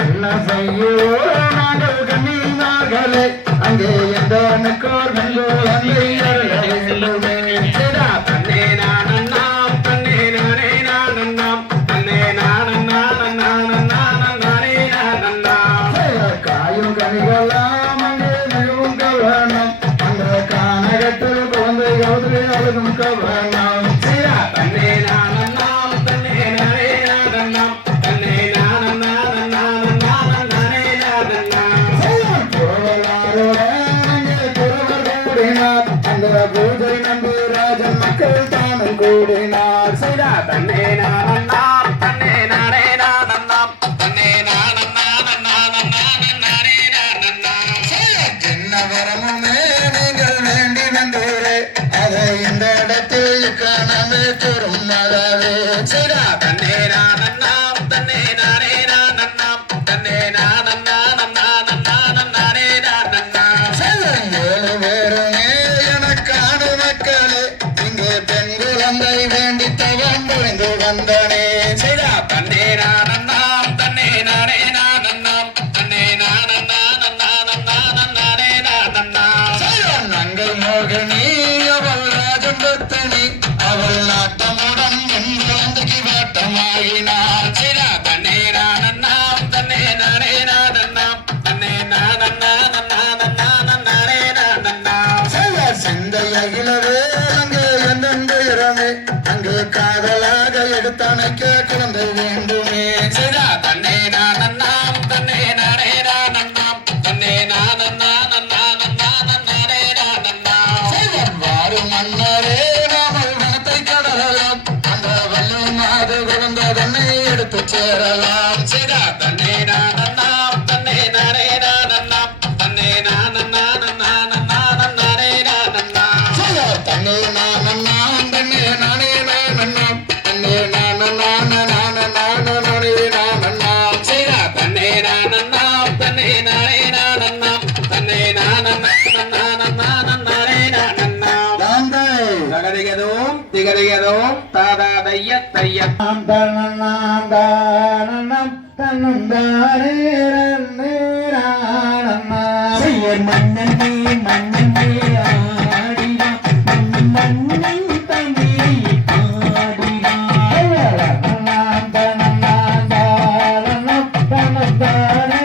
என்ன செய்யோ நாங்கள் கண்ணீர்களே அங்கே எந்த கோர் தன்னே நானண்ணாம் தன்னே நானே நானண்ணாம் தன்னே நானே நானண்ணாம் காயும் கனிகளாம் அங்கே மிகவும் கவனம் அந்த கானகத்தில் குழந்தை யோதனை அவளும் கவனம் தன்னே நானண்ணாம் தன்னே நானே நானண்ணாம் தன்னே பூஜை நம்பி ராஜன் மக்கள் தானும் கூடினார் செய்தா தன்னே நானண்ணாம் தன்னே நானே நானண்ணாம் தன்னே நானே நானண்ணாம் சின்ன வரமுமே நீங்கள் வேண்டி வந்தீரே அதை இந்த இடத்தில் காணவே கூறும் அளவே செய்தா தன்னே நானண்ணாம் தன்னே நானே நானண்ணாம் தன்னே வேண்டி தவம் புரிந்து வந்தனே செய்தா தன்னே நானண்ணாம் தன்னே நானே நானண்ணாம் தன்னே நானே நானண்ணாம் நங்கள் மோகினி அவள் ராஜபத்தனி அவள் நாட்டமுடன் என் குழந்தைக்கு வாட்டமாகினார் செய்தா தன்னே நானண்ணாம் தன்னே நானே நானண்ணாம் தன்னே நானே நானண்ணாம் சிந்தை அகிலவே அங்கு காதலாக எடுத்தணைக்க குழந்தை வேண்டுமே செய்தா தன்னே நானண்ணாம் தன்னே நானே நானண்ணாம் தன்னே நானே நானண்ணாம் வாரும் மன்னரே நாமல் வனத்தை கடலாம் அந்த வல்லும் அது குழந்தை தன்னை எடுத்து சேரலாம் செய்தா தன்னே நானண்ணாம் தன்னே நானே நானண்ணாம் தன்னே நானே நானண்ணாம் தன்னே நானண்ணாம் தன்னே நானே திகதிகதும் தாதாதைய தையம் தனநாம் தானம் தன்னும் தானே மன்னன் மன்னன் ஆடினா மன்னன் தமிழை ஆடினா தனநாம் தானம் தன்னும் தானே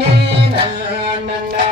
தன்னே நானே